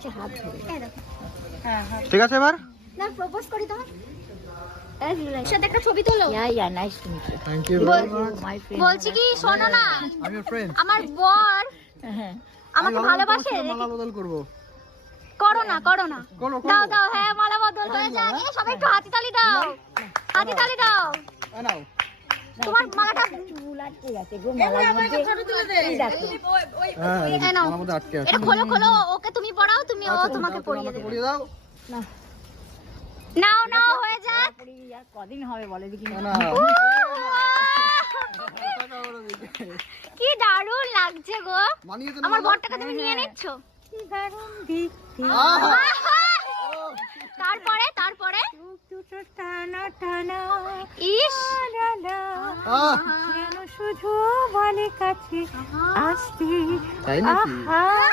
আছে হাত ধরে। ঠিক আছে এবার না প্রপোজ করি তোমার সাথে একটা ছবি তোলো। Yeah nice to meet you. Thank you very much. My friend. বলছি কি শোনো না, আই এম ফ্রেন্ড। আমার বর হ্যাঁ আমাকে ভালোবাসে। মালা বদল করব। করো না করো না, করো, করো। দাও দাও, হ্যাঁ মালা বদল হয়ে যাক। এই সবাই একটু হাততালি দাও, হাততালি দাও। নাও তোমার মালাটা চুল আটকে গেছে গো মালার মধ্যে। এই দেখো হ্যাঁ এই নাও। মালার মধ্যে আটকে আছে। এটা খোলো খোলো, ওকে তুমি পড়াও, তুমি ও আচ্ছা, তোমাকে দাও, পরিয়ে আমাকে দেবে। পরিয়ে দাও। না নাও নাও হয়ে যাক। পরি আর কদিন হবে বলে দেখি। না কি দারুণ লাগছে গো। মানিয়ে তো আমার বরটাকে তুমি নিয়ে নিচ্ছ। কি দারুণ দেখতে। তারপরে তারপরে চোখ দুটো টানা টানা ইস লালা যেন শুধু বলে কাছে আসতে। তাই নাকি? আহা